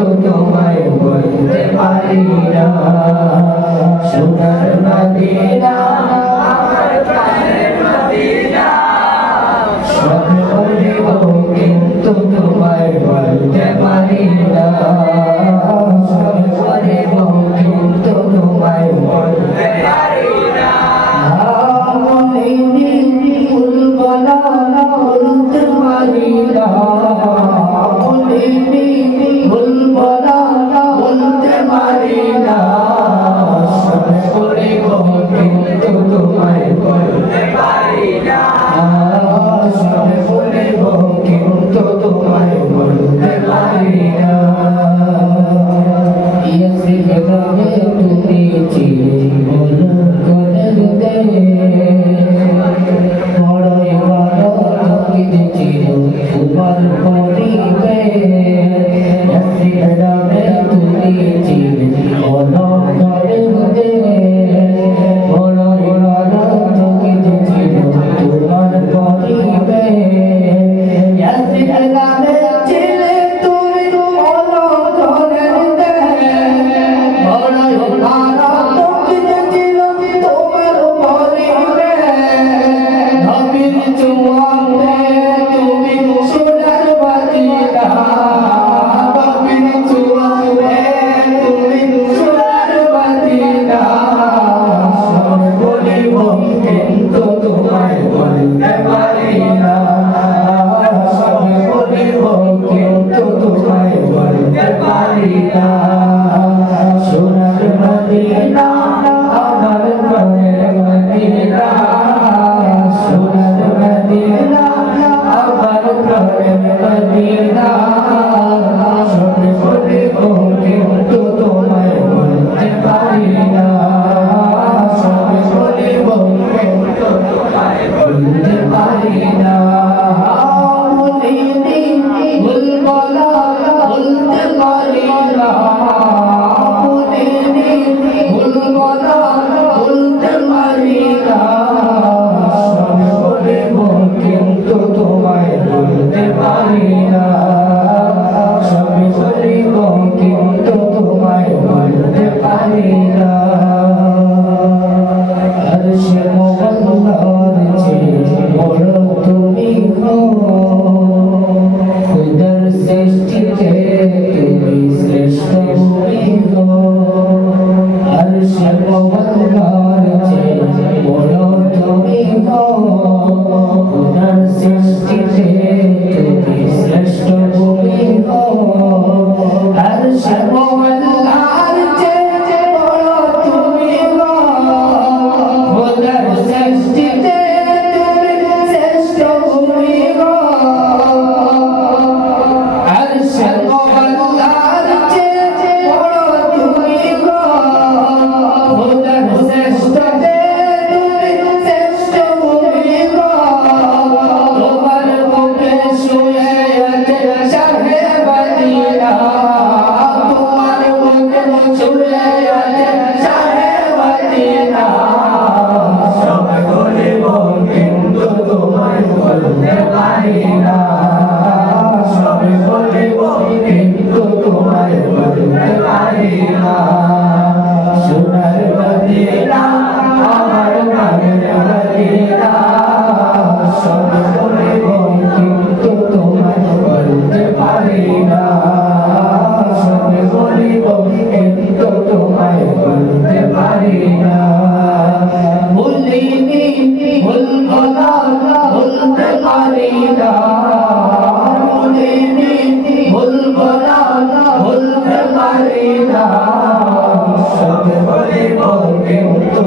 কিন্তু তোমায় বলতে পারি না সোনার মদিনা আমার প্রাণের মদিনা সব বলিব কিন্তু তোমায় বলতে পারি না সব বলিব কিন্তু তোমায় বলতে পারি না মনে ফুল বলা বলতে পারি না মনে ফুল বলা বলতে পারি না সব বলিব কিন্তু তোমায় বলতে পারি না সব বলিব কিন্তু তোমায় বলতে পারি না ইয়েসি গবে তুমি জীবন করে দে বড়ই বড় তুমি চির তোমার পরিবে ইয়েসি গবে তুমি জীবন করে দে বড়ই বড় তুমি চির তোমার পরিবে ইয়েসি গবে চিরে তুমি মন করে দে বড়ই বড় তুমি চির তোমার পরিবে নবীর চুয়াতে তুমি সোনার মদিনা নবীর চুয়াতে তুমি সোনার মদিনা সব বলিব কিন্তু তোমায় বলতে পারি না সব বলিব কিন্তু তোমায় বলতে পারি না সোনার মদিনা আমার প্রাণের মদিনা সোনার মদিনা আমার প্রাণের মদিনা সব বলিব কিন্তু তোমায় বলতে পারি না সব বলিব কিন্তু তোমায় বলতে পারি না মনে ভুল বলা বলতে পারি না মনে ভুল বলা বলতে পারি না সব বলিব কিন্তু তোমায় বলতে পারি না সব বলিব কিন্তু তোমায় বলতে পারি না আরশে মোহল্লার চেয়ে বড় তুমি গো খুদার সৃষ্টিতে তুমি শ্রেষ্ঠ তুমি গো আরশে মোহল্লার চেয়ে বড় তুমি গো খুদার সৃষ্টিতে তুমি শ্রেষ্ঠ তুমি গো আরশে মোহল্লার চেয়ে বড় তুমি গো খুদার সৃষ্টিতে তুমি শ্রেষ্ঠ তুমি গো আরশে মোহল্লার চেয়ে বড় তুমি গো খুদার সৃষ্টিতে তুমি শ্রেষ্ঠ তুমি গো তোমার বুকে শুয়ে আছে শাহে মদিনা তোমার বুকে শুয়ে আছে শাহে মদিনা সব বলিব কিন্তু তোমায় বলতে পারি না সব বলিব কিন্তু তোমায় বলতে পারি না সোনার মদিনা আমার প্রাণের মদিনা সব বলিব কিন্তু তোমায় বলতে পারি না সব বলিব কিন্তু তোমায় বলতে পারি না ভুলিনি ভুল বলা বলতে পারি না ভুলিনি ভুল বলা বলতে পারি না সব বলিব কিন্তু